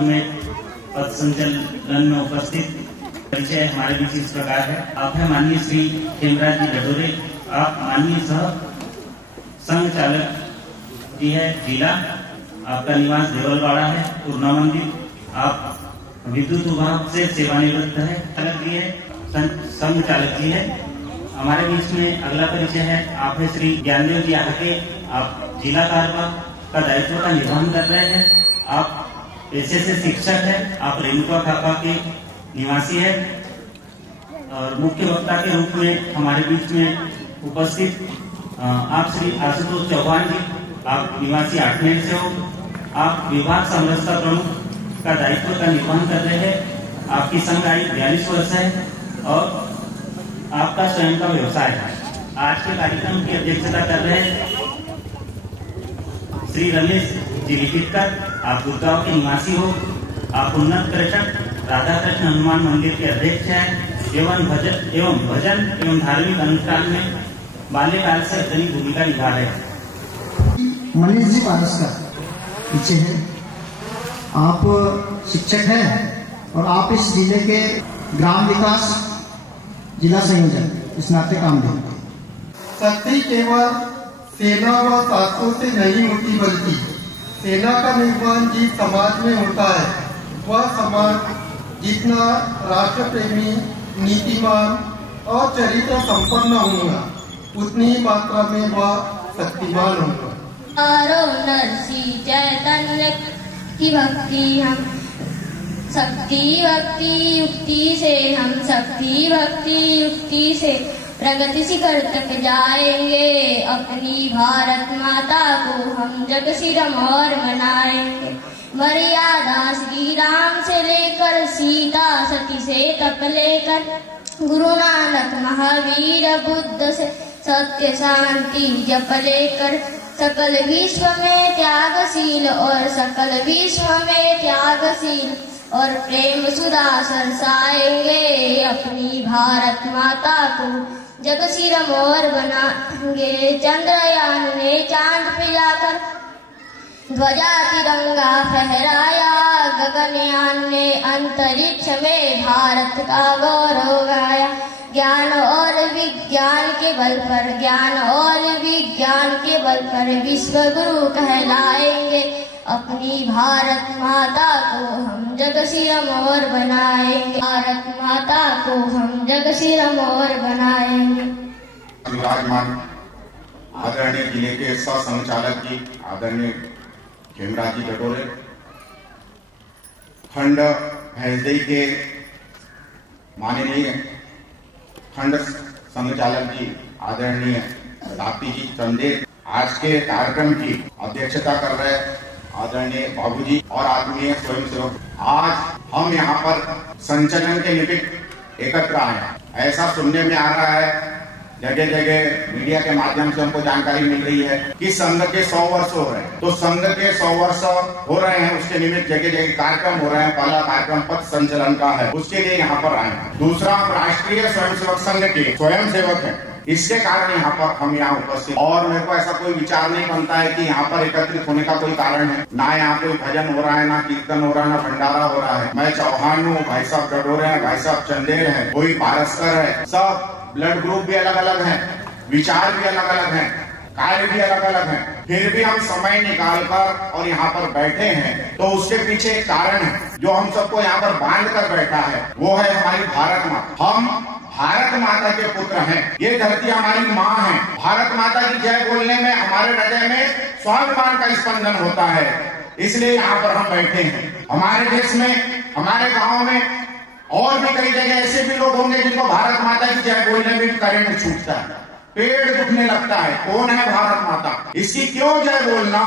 पूर्व में पद संचलन में उपस्थित। परिचय हमारे बीच इस प्रकार है। आप है माननीय श्री खेमराज जी डडोरे। आप माननीय सह संघ चालक जी है जिला। आपका निवास देवलवाड़ा है, पूर्णा मंदिर। आप विद्युत विभाग से सेवानिवृत्त है। चालक जी है, संघ चालक जी है। हमारे बीच में अगला परिचय है। आप है श्री ज्ञानदेव जी आके। आप जिला कार्यपालक का दायित्व का निर्वहन कर रहे हैं। आप पेशे से शिक्षक है। आप रेणुका खापा के निवासी है। और मुख्य वक्ता के रूप में हमारे बीच में उपस्थित आप श्री आशुतोष चौहान जी। आप निवासी आठनेर से हो। आप विभाग समरसता प्रमुख का दायित्व का निर्वहन कर रहे हैं। आपकी संघ आयु 42 वर्ष है और आपका स्वयं का व्यवसाय है। आज के कार्यक्रम की अध्यक्षता कर रहे हैं श्री रमेश जी लिपितकर। आप गुड़गांव के निवासी हो। आप उन्नत कृषक राधा कृष्ण हनुमान मंदिर के अध्यक्ष हैं एवं भजन एवं धार्मिक अनुष्ठान में बाल्यकाल से अग्रणी भूमिका निभा रहे हैं। मनीष जी पारस्कर पीछे है। आप शिक्षक हैं और आप इस जिले के ग्राम विकास जिला संयोजक इस नाते काम करते हैं। शक्ति केवल सेना व ताकतों से नहीं होती, बल्कि सेना का निर्माण जिस समाज में होता है वह समाज जितना राष्ट्र प्रेमी, नीतिमान और चरित्र संपन्न होगा उतनी ही मात्रा में वह शक्तिमान होगा। नरसी चैतन्य की भक्ति हम शक्ति भक्ति युक्ति से, हम शक्ति भक्ति युक्ति से प्रगति शिखर तक जाएंगे। अपनी भारत माता को हम जग सिरमौर बनाएंगे। मर्यादा श्री राम से लेकर सीता सती से तप लेकर गुरु नानक महावीर बुद्ध से सत्य शांति जप लेकर सकल विश्व में त्यागशील और सकल विश्व में त्यागशील और प्रेम सुधा सरसाएंगे। अपनी भारत माता को जग सिरमौर बनाएंगे। चंद्रयान ने चांद पे जाकर ध्वजा तिरंगा फहराया। गगनयान ने अंतरिक्ष में भारत का गौरव गाया। ज्ञान और विज्ञान के बल पर, ज्ञान और विज्ञान के बल पर विश्व गुरु कहलाएंगे। अपनी भारत माता को हम जग सिरमौर बनाएंगे। भारत माता को हम जग सिरमौर बनाएंगे। विराजमान आदरणीय जिले के सह संचालक जी आदरणीय खेमराज जी डडोरे, खंड भैंसदेई के माननीय खंड संचालक जी आदरणीय राप्ती जी चंदेर, आज के कार्यक्रम की अध्यक्षता कर रहे आदरणीय बाबूजी और आत्मीय स्वयंसेवक। आज हम यहाँ पर संचलन के निमित्त एकत्र आए। ऐसा सुनने में आ रहा है, जगह जगह मीडिया के माध्यम से हमको जानकारी मिल रही है कि संघ के 100 वर्ष हो रहे हैं। तो संघ के 100 वर्ष हो रहे हैं, उसके निमित्त जगह जगह कार्यक्रम हो रहे हैं। पहला कार्यक्रम पथ संचलन का है, उसके लिए यहाँ पर आए हैं। दूसरा, हम राष्ट्रीय स्वयंसेवक संघ के स्वयंसेवक हैं, इसके कारण यहाँ पर हम यहाँ उपस्थित। और मेरे को ऐसा कोई विचार नहीं बनता है कि यहाँ पर एकत्रित होने का कोई कारण है। ना यहाँ कोई भजन हो रहा है, ना कीर्तन हो रहा है, ना भंडारा हो रहा है। मैं चौहान हूँ, भाई साहब डडोरे हैं, भाई साहब चंदेर है, कोई पारस्कर है। सब ब्लड ग्रुप भी अलग अलग है, विचार भी अलग अलग है, कार्य भी अलग अलग है। फिर भी हम समय निकालकर और यहाँ पर बैठे हैं, तो उसके पीछे एक कारण है जो हम सबको यहाँ पर बांध कर बैठा है। वो है हमारी भारत माता। हम भारत माता के पुत्र हैं। ये धरती हमारी माँ है। भारत माता की जय बोलने में हमारे हृदय में स्वाभिमान का स्पंदन होता है। इसलिए यहाँ पर हम बैठे हैं। हमारे देश में, हमारे गाँव में और भी कई जगह ऐसे भी लोग होंगे जिनको भारत माता की जय बोलने में करंट छूटता है, पेड़ दुखने लगता है। कौन है भारत माता? इसकी क्यों जय बोलना?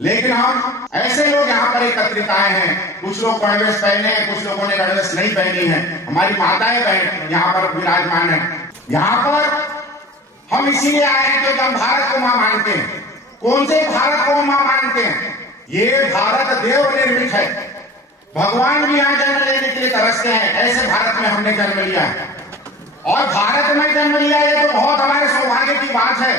लेकिन हम ऐसे लोग यहाँ पर एकत्रित आए हैं। कुछ लोग गणवेश पहने हैं, कुछ लोगों ने गणवेश नहीं पहनी है। हमारी माताएं बहन यहाँ पर विराजमान है। यहाँ पर हम इसीलिए आए हैं क्योंकि हम भारत को माँ मानते हैं। कौन से भारत को माँ मानते हैं? ये भारत देव निर्मित है। भगवान भी यहाँ जन्म लेने के लिए तरसते हैं। ऐसे भारत में हमने जन्म लिया है और भारत में जन्म लिया है तो बहुत हमारे सौभाग्य की बात है।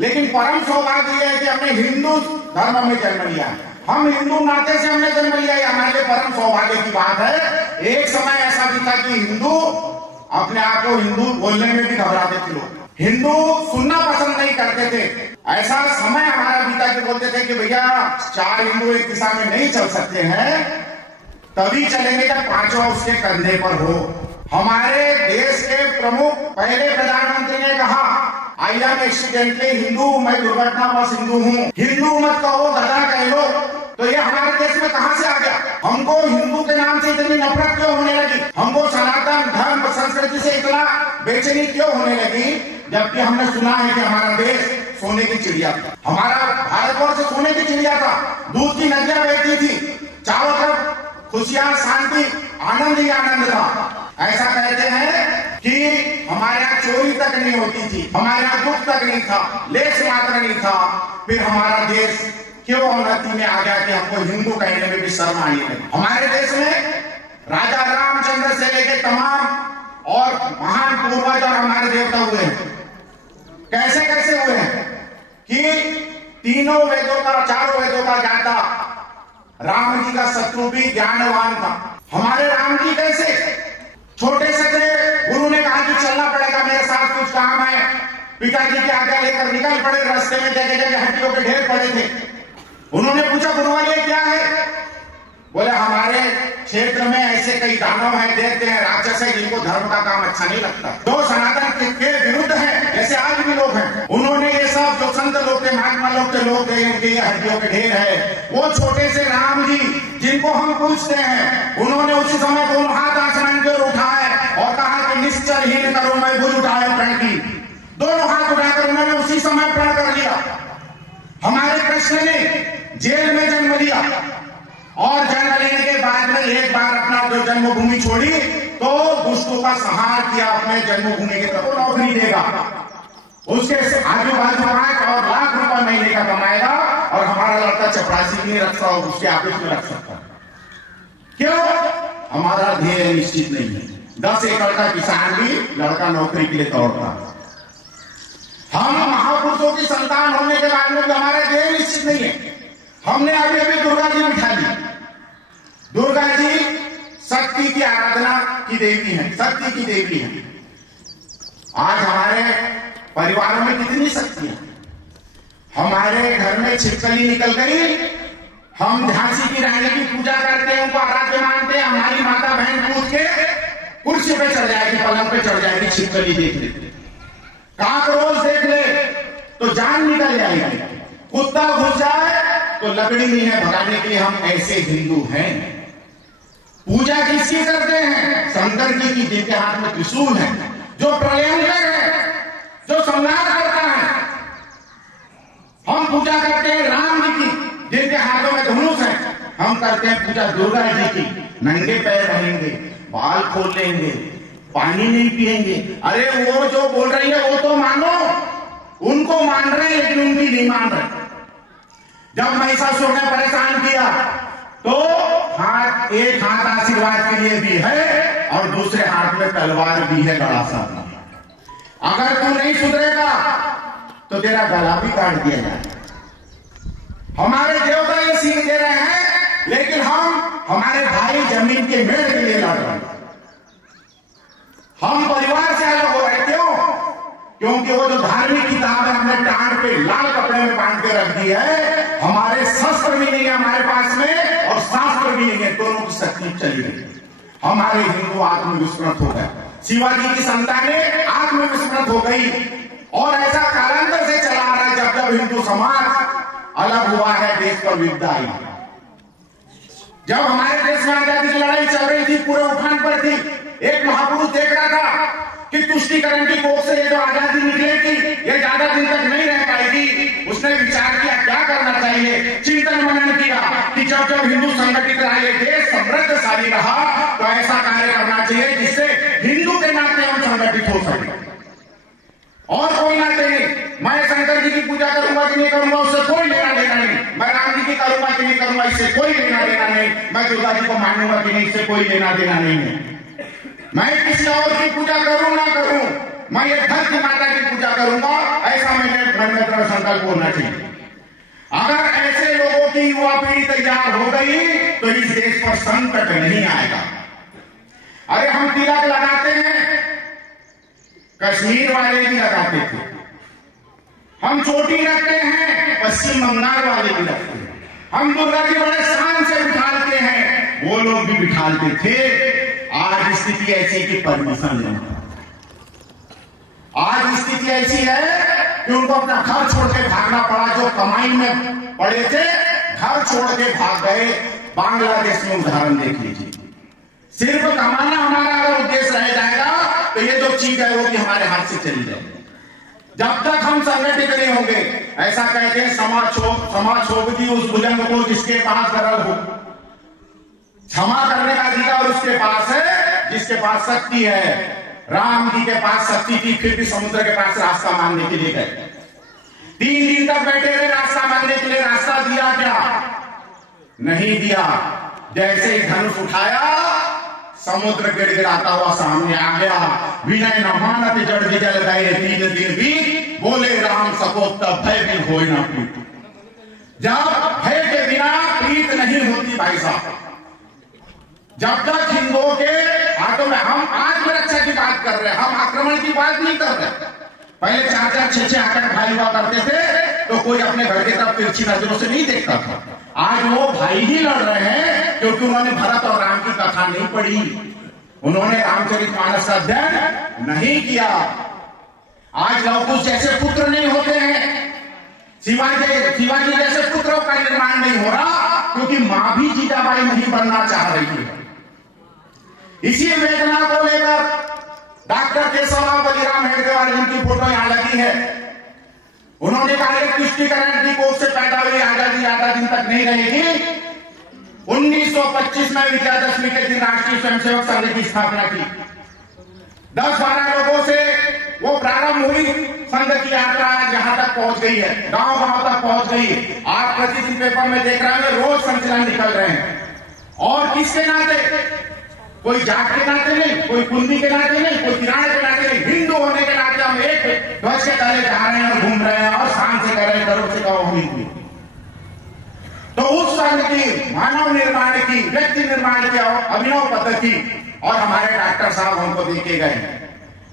लेकिन परम सौभाग्य यह है कि हमने हिंदू धर्म में जन्म लिया है। हम हिंदू नाते से हमने जन्म लिया, ये हमारे परम सौभाग्य की बात है। एक समय ऐसा भी था कि हिंदू अपने आप को हिंदू बोलने में भी घबराते थे, लोग हिंदू सुनना पसंद नहीं करते थे। ऐसा समय हमारा बीता कि बोलते थे कि भैया 4 हिंदू एक दिशा में नहीं चल सकते हैं, तभी चलेंगे जब पांचवा उसके कंधे पर हो। हमारे देश के प्रमुख पहले प्रधानमंत्री ने कहा, आई एम एक्सीडेंटली हिंदू, मैं दुर्घटनावश हिंदू हूँ। हिंदू मत कहो, गधा कह लो। तो ये हमारे देश में कहां से आ गया? हमको हिंदू के नाम से इतनी नफरत क्यों होने लगी? हमको सनातन धर्म संस्कृति से इतना बेचैनी क्यों होने लगी? जबकि हमने सुना है कि हमारा देश सोने की चिड़िया था, हमारा भारतवर्ष सोने की चिड़िया था, दूध की नदियां बहती थी, चारों तरफ खुशियां, शांति, आनंद ही आनंद था। ऐसा कहते हैं कि हमारे यहाँ चोरी तक नहीं होती थी, हमारे यहाँ दुख तक नहीं था, लेस मात्र नहीं था। फिर हमारा देश क्यों अवनति में आ गया कि हमको हिंदू कहने में भी शर्म आनी है? हमारे देश में राजा रामचंद्र से लेकर तमाम और महान पूर्वज और हमारे देवता हुए हैं। कैसे कैसे हुए हैं कि तीनों वेदों का, चारों वेदों का ज्ञाता राम जी का शत्रु भी ज्ञानवान था। हमारे राम जी कैसे छोटे से थे, गुरु ने कहा कि चलना पड़ेगा, मेरे साथ कुछ काम है, पिताजी की आज्ञा लेकर निकल पड़े। रास्ते में जगह जगह हड्डियों के ढेर पड़े थे। उन्होंने पूछा, गुरुवार ये क्या है? बोले हमारे क्षेत्र में ऐसे कई दानव हैं, देखते हैं राक्षस है, जिनको धर्म का काम अच्छा नहीं लगता, जो सनातन के विरुद्ध है, जैसे आज भी लोग हैं। उन्होंने ये सब जो संत लोग थे, महात्मा लोग थे, लोग थे, उनके ये हड्डियों के ढेर है। वो छोटे से राम जी जिनको हम पूछते हैं, उन्होंने उसी समय दोनों हाथ आसमान की ओर उठाए और कहा कि निश्चर हीन करो मैं भुज उठाए प्रण की। दोनों हाथ उठाकर उन्होंने उसी समय प्रण कर लिया। हमारे कृष्ण ने जेल में जन्म लिया और जन्म लेने के बाद में एक बार अपना जो जन्मभूमि छोड़ी तो दुष्टों का संहार किया, अपने जन्मभूमि के तरफ नौकरी देगा, उसके आजू बाजू 5 और लाख रुपए महीने का कमाएगा और हमारा लड़का चपरासी नहीं रख सकता, उसके ऑफिस में रख सकता। क्यों? हमारा ध्येय निश्चित नहीं है। 10 एकड़ का किसान भी लड़का नौकरी के लिए दौड़ता। हम महापुरुषों की संतान होने के बाद में भी हमारा ध्येय निश्चित नहीं है। हमने अभी अभी दुर्गा जी बिठा ली। दुर्गा जी शक्ति की आराधना की देवी है, शक्ति की देवी है। आज हमारे परिवारों में कितनी शक्ति है। हमारे घर में छिपकली निकल गई, हम झांसी की रानी की पूजा करते हैं, उनको आराध्य मानते हैं। हमारी माता बहन कूद के कुर्सी पे चढ़ जाएगी, पलंग पे चढ़ जाएगी, छिपकली देख ले, काकरोच देख ले तो जान निकल जाएगी, कुत्ता घुस जाए तो लकड़ी नहीं है भगाने के लिए। हम ऐसे हिंदू हैं। पूजा किसकी करते हैं? शंकर जी की, जिनके हाथ में त्रिशूल है, जो प्रलयंकर है, जो संहार करता है। हम पूजा करते हैं राम जी की, जिनके हाथों में धनुष है। हम करते हैं पूजा दुर्गा जी की, नंगे पैर रहेंगे, बाल खोल लेंगे, पानी नहीं पिएंगे। अरे वो जो बोल रही है वो तो मानो, उनको मान रहे हैं लेकिन उनकी नहीं मान रहे। जब महिषासुर ने परेशान किया तो एक हाथ आशीर्वाद के लिए भी है और दूसरे हाथ में तलवार भी है, गला साधना। अगर तू नहीं सुधरेगा तो तेरा गला भी काट दिया जाए। हमारे देवता ये सीख दे रहे हैं, लेकिन हम हमारे भाई जमीन के मेड़ के लिए लड़ रहे हैं। हम परिवार से अलग हो रहे। क्यों? क्योंकि वो जो धार्मिक किताब है हमने टांड पे लाल कपड़े में बांध के रख दी है। हमारे शस्त्र भी नहीं है हमारे पास में और शास्त्र भी नहीं है, दोनों की शक्ति चली गई। हमारे हिंदू आत्मविस्मृत हो गए, शिवाजी की संतानें आत्मविस्मृत हो गई। और ऐसा कालांतर से चला आ रहा है। जब जब हिंदू समाज अलग हुआ है, देश पर विपदा आई। जब हमारे देश में आजादी की लड़ाई चल रही थी, पूरे उठान पर थी, एक महापुरुष देख रहा था कि तुष्टिकरण की कोख से ये जो आजादी निकलेगी ये ज्यादा दिन तक नहीं रह पाएगी। उसने विचार किया क्या करना चाहिए, चिंतन मनन किया कि जब जब हिंदू संगठित रहा, ये देश समृद्धशाली रहा, तो ऐसा कार्य करना चाहिए जिससे हिंदू के नाते हम संगठित हो सके। और कोई नाते नहीं, मैं शंकर जी की पूजा करूंगा कि नहीं करूंगा उससे कोई लेना देना नहीं, मैं राम जी की करूंगा कि नहीं करूंगा इससे कोई लेना देना नहीं, मैं दुर्गा जी को मानूंगा कि नहीं इससे कोई लेना देना नहीं है। मैं किसी और की पूजा करूं ना करूं, मैं ये धरती माता की पूजा करूंगा, ऐसा मेरे मन में दृढ़ संकल्प होना चाहिए। अगर ऐसे लोगों की युवा पीढ़ी तैयार हो गई तो इस देश पर संकट नहीं आएगा। अरे हम तिलक लगाते हैं, कश्मीर वाले भी लगाते थे। हम चोटी रखते हैं, पश्चिम बंगाल वाले भी रखते हैं। हम दुर्गा जी बड़े शान से बिठाते हैं, वो लोग भी बिठाते थे। आज स्थिति ऐसी कि परमिशन लेना, आज स्थिति ऐसी है कि उनको अपना घर छोड़ के भागना पड़ा। जो कमाई में पड़े थे घर छोड़ के भाग गए। बांग्लादेश में उदाहरण देख लीजिए। सिर्फ कमाना हमारा अगर उद्देश्य रह जाएगा तो ये जो चीज है वो भी हमारे हाथ से चली जाएगी। जब तक हम संगठित नहीं होंगे, ऐसा कहते हैं समाज छोड़ दी उस भुजंग को जिसके पास गरल हो। क्षमा करने का अधिकार उसके पास है जिसके पास शक्ति है। राम जी के पास शक्ति थी, फिर भी समुद्र के पास रास्ता मांगने के लिए गए। 3 दिन तक बैठे रहे रास्ता मांगने के लिए। रास्ता दिया क्या? नहीं दिया। जैसे ही धनुष उठाया, समुद्र गिड़गिड़ाता हुआ सामने आ गया। विनय न मानत जड़ जल गए 3 दिन भी, बोले राम सकोप तब भय भी होए ना प्रीत। जब भय के बिना प्रीत नहीं होती भाई साहब। जब तक हिंदुओं के हाथों में, हम आत्मरक्षा की बात कर रहे हैं, हम आक्रमण की बात नहीं कर रहे। पहले 4-4, 6-6 आकर भाई हुआ करते थे तो कोई अपने घर की तरफ तिरछी नजरों से नहीं देखता था। आज वो भाई ही लड़ रहे हैं क्योंकि उन्होंने भरत और राम की कथा नहीं पढ़ी, उन्होंने रामचरितमानस का अध्ययन नहीं किया। आज लव कुश जैसे पुत्र नहीं होते हैं, शिवाजी जैसे पुत्रों का निर्माण नहीं हो रहा क्योंकि मां भी जीजाबाई नहीं बनना चाह रही है। इसी वेदना को लेकर डॉक्टर केशवराव बलिराम हेडगेवार जिनकी फोटो यहां लगी है, उन्होंने कहा एक तुष्टिकरण की कोख से पैदा हुई आजादी ज्यादा दिन तक नहीं रहेगी। 1925 में विजयादशमी के दिन राष्ट्रीय स्वयंसेवक संघ की स्थापना की। 10-12 लोगों से वो प्रारंभ हुई। संघ की यात्रा जहां तक पहुंच गई है, गांव-गांव तक पहुंच गई। आज प्रतिदिन पेपर में देख रहे हैं, रोज संचलन निकल रहे हैं। और किसके नाते? कोई जाट के नाते नहीं, कोई कुंडी के नाते नहीं, कोई किराने के नाते नहीं, हिंदू होने के नाते हम एक ध्वज के तले जा रहे हैं और घूम रहे हैं और शान से कह रहे हैं, गर्व से कहो हम हिंदू। तो उस संघ की मानव निर्माण की, व्यक्ति निर्माण की अभिनव पद्धति और हमारे डॉक्टर साहब हमको देखे गए।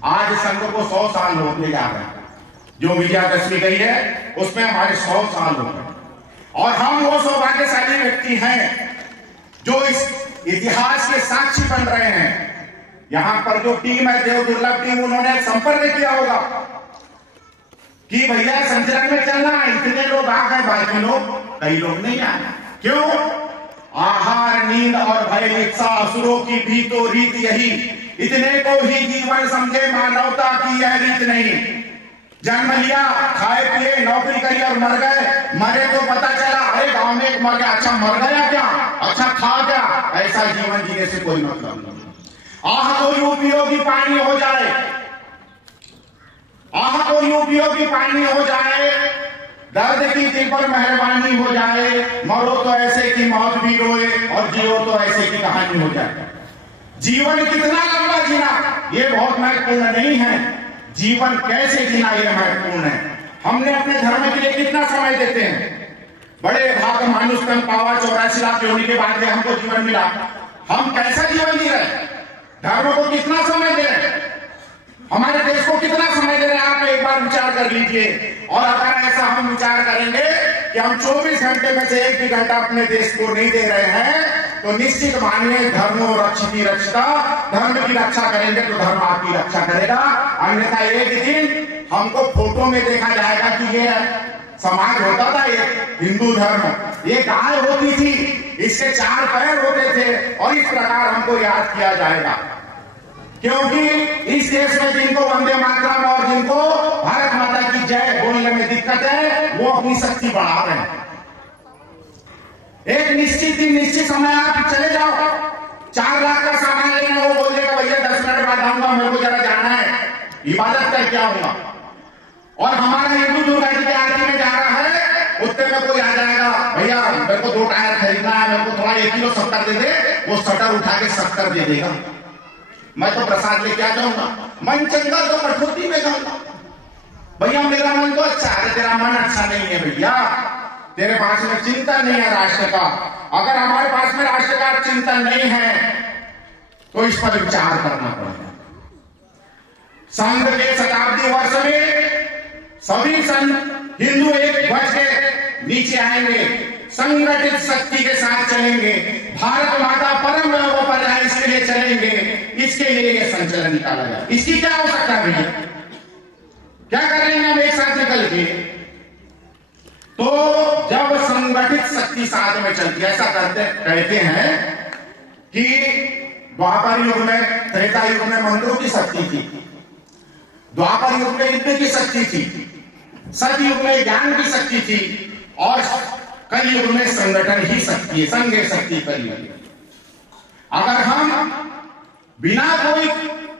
आज संघ को 100 साल होने जा रहे हैं। जो विजयादशमी गई है उसमें हमारे 100 साल हो गए और हम वो सौभाग्यशाली व्यक्ति हैं जो इस इतिहास के साक्षी बन रहे हैं। यहां पर जो टीम है, देव दुर्लभ टीम, उन्होंने संपर्क किया होगा कि भैया संचलन में चलना है। इतने लोग आ गए, बाकी लोग, कई लोग नहीं आए। क्यों? आहार, नींद और भय लिप्सा असुरों की भी तो रीत यही। इतने को ही जीवन समझे, मानवता की यह रीत नहीं। जन्म लिया, खाए पिए, नौकरी करी और मर गए। मरे तो पता चला अरे गांव में एक मर गया, अच्छा मर गया क्या, अच्छा खा क्या। ऐसा जीवन जीने से कोई मतलब नहीं। आह कोई उपयोगी पानी हो जाए, आह कोई उपयोगी पानी हो जाए, दर्द की दिल पर मेहरबानी हो जाए। मरो तो ऐसे की मौत भी रोए और जियो तो ऐसे की कहानी हो जाए। जीवन कितना लंबा जीना ये बहुत महत्वपूर्ण नहीं है, जीवन कैसे जीना यह महत्वपूर्ण है। हमने अपने धर्म के लिए कितना समय देते हैं। बड़े भाग मानुष तन पावा 84 लाख योनि के बाद हमको जीवन मिला। हम कैसा जीवन जी रहे, धर्म को कितना समय दे रहे, हमारे देश को कितना समय दे रहे हैं, आप एक बार विचार कर लीजिए। और अगर ऐसा हम विचार करेंगे कि हम 24 घंटे में से 1 भी घंटा अपने देश को नहीं दे रहे हैं तो निश्चित मानिए धर्मो रक्षिति रक्षिता, धर्म की रक्षा करेंगे तो धर्म आपकी रक्षा करेगा। अन्यथा एक दिन हमको फोटो में देखा जाएगा कि ये समाज होता था, ये हिंदू धर्म, ये गाय होती थी, इसके 4 पैर होते थे और इस प्रकार हमको याद किया जाएगा। क्योंकि इस देश में जिनको वंदे मातरम और जिनको भारत माता की जय बोलने में दिक्कत है वो अपनी शक्ति बढ़ा रहे हैं। एक निश्चित दिन निश्चित समय आप चले जाओ, 4 लाख का सामान लेना, वो बोल देगा भैया 10 मिनट बाद आऊंगा, मेरे को जरा जाना है, इबादत करके आऊंगा। और हमारा हिंदू दुर्गा जी की आरती में जा रहा है, उतने में कोई आ जाएगा भैया मेरे को 2 टायर खरीदना है, मेरे को थोड़ा 1 किलो शक्कर दे दे, वो शटर उठा के शक्कर दे देगा। मैं तो प्रसाद लेके आ जाऊंगा, मन चंगा तो कठौती में जाऊंगा। भैया मेरा मन तो अच्छा है, तेरा मन अच्छा नहीं है भैया, तेरे पास में चिंतन नहीं है राष्ट्र का। अगर हमारे पास में राष्ट्र का चिंतन नहीं है तो इस पर विचार करना पड़ेगा। संघ के शताब्दी वर्ष में सभी संघ हिंदू एक ध्वज के नीचे आएंगे, संगठित शक्ति के साथ चलेंगे, भारत माता परम पर है इसके लिए चलेंगे। इसके लिए यह संचलन निकाला जाए। इसकी क्या आवश्यकता है भैया? क्या करेंगे हम एक साथ निकल के? तो जब संगठित शक्ति साथ में चलती है, ऐसा कहते हैं कि द्वापर युग में, त्रेता युग में मंत्रों की शक्ति थी, द्वापर युग में युद्ध की शक्ति थी, सतयुग में ज्ञान की शक्ति थी, और कलयुग में संगठन ही शक्ति है, संघ शक्ति कलयुग। अगर हम बिना कोई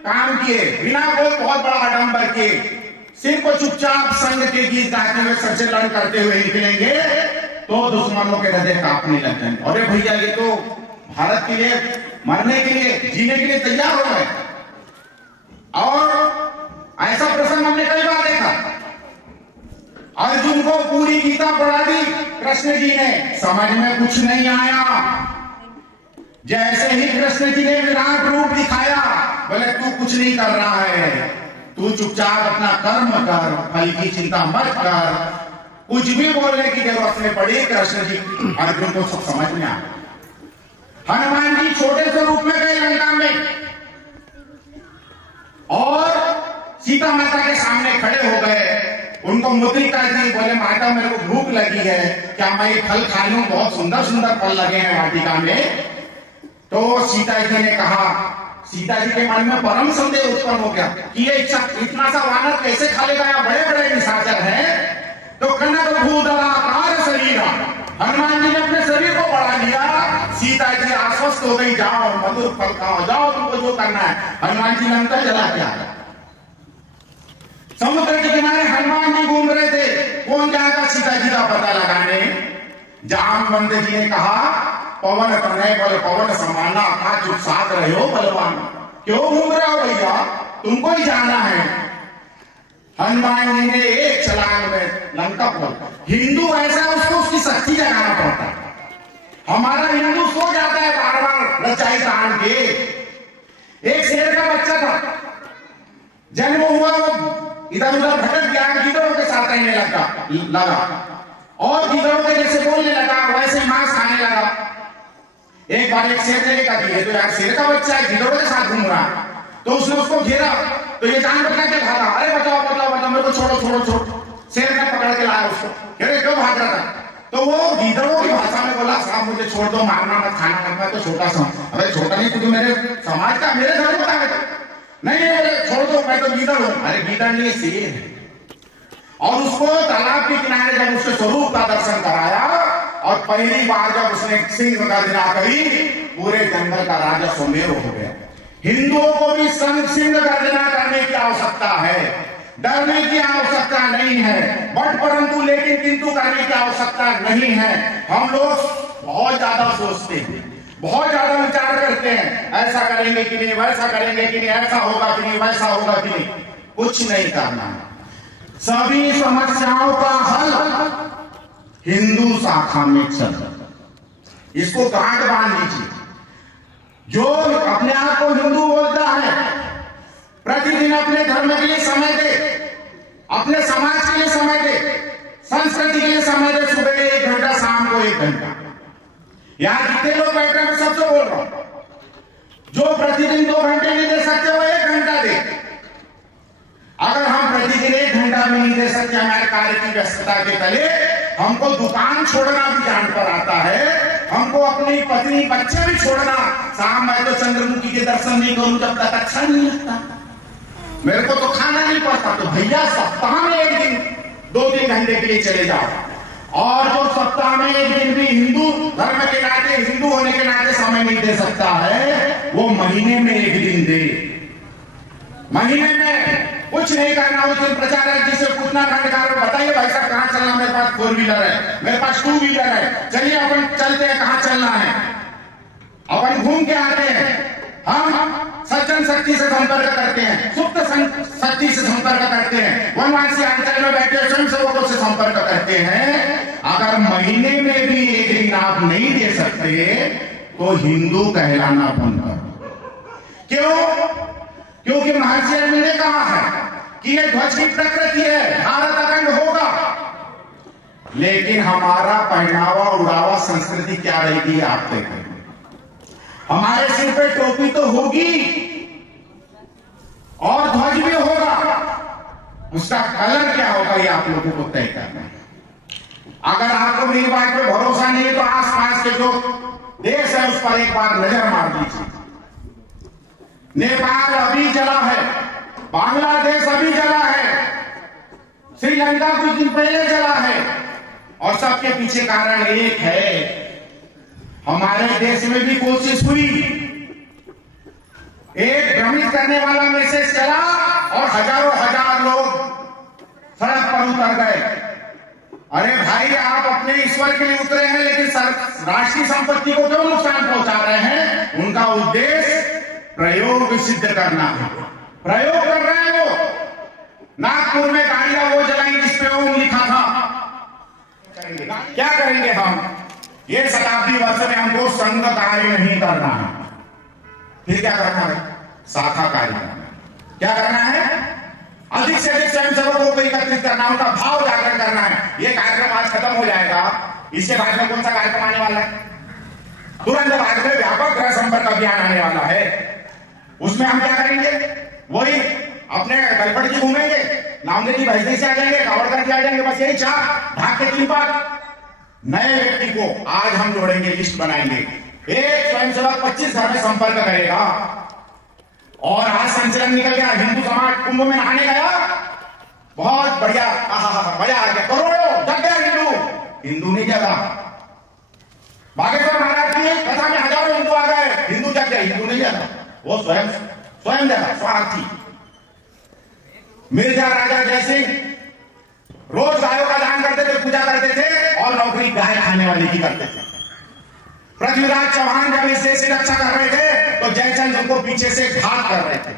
काम किए, बिना कोई बहुत बड़ा आडंबर किए, सिर्फ चुपचाप संघ के गीत गाते हुए, संचलन करते हुए निकलेंगे तो दुश्मनों के हृदय कांपने लग जाएंगे। अरे भैया ये तो भारत के लिए, मरने के लिए, जीने के लिए तैयार हो गए। और ऐसा प्रसंग हमने कई बार देखा। अर्जुन को पूरी गीता पढ़ा दी कृष्ण जी ने, समझ में कुछ नहीं आया। जैसे ही कृष्ण जी ने विराट रूप दिखाया, बोले तू कुछ नहीं कर रहा है, तू चुपचाप अपना कर्म कर, फल की चिंता मत कर। कुछ भी बोलने की जरूरत नहीं पड़ी, कृष्ण जी अर्जुन को सब समझ में आ। हनुमान जी छोटे से रूप में गए लंका में और सीता माता के सामने खड़े हो गए, उनको मुद्रिका दी, बोले माता मेरे को भूख लगी है, क्या मैं ये फल खा लूं? बहुत सुंदर सुंदर फल लगे हैं वाटिका में। तो सीता जी ने कहा, सीता जी के मन में परम संदेह उत्पन्न हो गया कि ये इतना सा वानर कैसे खा लेगा, या बड़े बड़े निशाचर हैं। तो कनक भूदलाकार शरीर, हनुमान जी ने अपने शरीर को बढ़ा लिया। सीता जी आश्वस्त हो गई, जाओ मधुर फल खाओ, जाओ तुमको जो करना है। हनुमान जी लंका जला के आ गए। समुद्र के किनारे हनुमान जी घूम रहे थे, कौन जाएगा सीता जी का पता लगाने? जामवंत जी ने कहा पवन तनय, बोले पवन समाना, कहा चुप साथ रहे हो बलवान, क्यों घूम रहे हो भैया, तुमको ही जाना है। हनुमान जी ने एक छलांग में लंका पहुंच। हिंदू ऐसा है, उसको उसकी शक्ति जगाना पड़ता है। हमारा हिंदू सो जाता है बार बार रचाई तान के। एक शेर का बच्चा था, जन्म हुआ, वो इधर उधर भटक गया, गिदड़ों के साथ रहने लगा और गिदड़ों के जैसे बोलने लगा, वैसे मांस खाने लगा। एक बार एक शेर ने देखा कि ये तो यार शेर का बच्चा है, गिदड़ों के साथ घूम रहा, तो उसने उसको घेरा। तो ये जान बचा के भागा, अरे बचाओ बचाओ बचाओ, मेरे को छोड़ो छोड़ो छोड़ो। शेर ने पकड़ के लाया उसको, अरे क्यों भाग रहा था? तो वो गिदड़ों की भाषा में बोला, साहब मुझे छोड़ दो, मारना मत, खाना मत, मैं तो छोटा सा। अरे छोटा नहीं, तू मेरे समाज का, मेरे धर्म का है। नहीं छोड़ दो, मैं तो गीदड़ हूं। अरे गीदड़ नहीं, शेर है। और उसको तालाब के किनारे जब उसके स्वरूप का दर्शन कराया और पहली बार जब उसने सिंह गर्जना करी, पूरे जंगल का राजा सुमेर हो गया। हिंदुओं को भी सिंह गर्जना करने की आवश्यकता है, डरने की आवश्यकता नहीं है, बट परंतु लेकिन किंतु करने की आवश्यकता नहीं है। हम लोग बहुत ज्यादा सोचते हैं, बहुत ज्यादा विचार करते हैं, ऐसा करेंगे कि नहीं, वैसा करेंगे कि नहीं, ऐसा होगा कि नहीं, वैसा होगा कि नहीं। कुछ नहीं करना है। सभी समस्याओं का हल हिंदू शाखा में चल, इसको गांठ बांध लीजिए। जो अपने आप को हिंदू बोलता है, प्रतिदिन अपने धर्म के लिए समय दे, अपने समाज के लिए समय दे, संस्कृति के लिए समय दे। सुबह 1 घंटा, शाम को 1 घंटा। यहां जितने लोग बैठ रहे हैं, मैं सबसे बोल रहा हूं, जो प्रतिदिन 2 घंटे नहीं दे सकते वो 1 घंटा दे। अगर हम प्रतिदिन 1 घंटा भी नहीं दे सकते हमारे कार्य की व्यस्तता के तले, हमको दुकान छोड़ना भी जान पर आता है, हमको अपनी पत्नी बच्चे भी छोड़ना। शाम मैं तो चंद्रमुखी के दर्शन नहीं करूं जब तक अच्छा नहीं लगता, मेरे को तो खाना नहीं पड़ता। तो भैया सप्ताह में 1 दिन 2-3 घंटे के लिए चले जाओ, और जो सप्ताह में 1 दिन भी हिंदू धर्म के नाते, हिंदू होने के नाते समय नहीं दे सकता है, वो महीने में 1 दिन दे। महीने में कुछ नहीं करना, उस दिन प्रचारक जी से पूछना, खंडकार बताइए भाई साहब कहां चलना, मेरे पास 4 व्हीलर है, मेरे पास 2 व्हीलर है, चलिए अपन चलते हैं, कहां चलना है, अपन घूम के आते हैं। हम सज्जन चेतन शक्ति से संपर्क करते हैं, सुप्त शक्ति से संपर्क करते हैं, वनवासी अंचल में बैठे स्वयं सेवकों से संपर्क करते हैं। अगर महीने में भी एक दिन आप नहीं दे सकते तो हिंदू कहलाना बंद करो। क्यों? क्योंकि महर्षि अरविंद ने कहा है कि ये ध्वज की प्रकृति है, भारत अखंड होगा, लेकिन हमारा पहनावा उड़ावा संस्कृति क्या रहेगी आप तय करेंगे। हमारे सिर पे टोपी तो होगी और ध्वज भी होगा, उसका कलर क्या होगा ये आप लोगों को तय करना है। अगर आपको मेरी बात पे भरोसा नहीं है तो आसपास के जो देश है उस पर एक बार नजर मार दीजिए। नेपाल अभी जला है, बांग्लादेश अभी जला है, श्रीलंका कुछ दिन पहले जला है, और सबके पीछे कारण एक है, हमारे देश में भी कोशिश हुई, एक भ्रमित करने वाला मैसेज चला और हजारों हजार लोग सड़क पर उतर गए। अरे भाई, आप अपने ईश्वर के लिए उतरे हैं, लेकिन राष्ट्रीय संपत्ति को क्यों नुकसान पहुंचा रहे हैं? उनका उद्देश्य प्रयोग सिद्ध करना है, प्रयोग कर रहे हैं वो। नागपुर में गाड़ियां वो जलाएंगे जिसपे ओम लिखा था। क्या करेंगे हम? ये शताब्दी वर्ष में हमको संघ कार्य नहीं करना है, फिर क्या करना है? शाखा कार्य करना है। क्या करना है? अधिक से अधिक स्वयंसेवकों को एकत्रित करना, उनका भाव जागरण करना है। ये कार्यक्रम आज खत्म हो जाएगा, इसके बाद में कौन सा कार्यक्रम आने वाला है? तुरंत बाद में व्यापक गृह संपर्क अभियान आने वाला है। उसमें हम क्या करेंगे? वही अपने गलपट की घूमेंगे, नामदेव की भजनी से आ जाएंगे, कावड़ करके आ जाएंगे, बस यही चार ढाक के 3 बार। नए व्यक्ति को आज हम जोड़ेंगे, लिस्ट बनाएंगे। एक स्वयंसेवक 25 घर में संपर्क करेगा। और आज संचलन निकल गया, हिंदू समाज कुंभ में नहाने गया, बहुत बढ़िया, मजा आ गया, करोड़ों जग गया हिंदू नहीं जगा। बागेश्वर महाराज की कथा में हजारों हिंदू आ गए, हिंदू जग गए, हिंदू नहीं जगा, वो स्वयं जगा, स्वार्थी। मिर्जा राजा जयसिंह रोज गायों का दान करते थे, पूजा करते थे, और नौकरी गाय खाने वाले की करते थे। पृथ्वीराज चौहान जब इस देश की रक्षा कर रहे थे तो जयचंद उनको पीछे से घात कर रहे थे।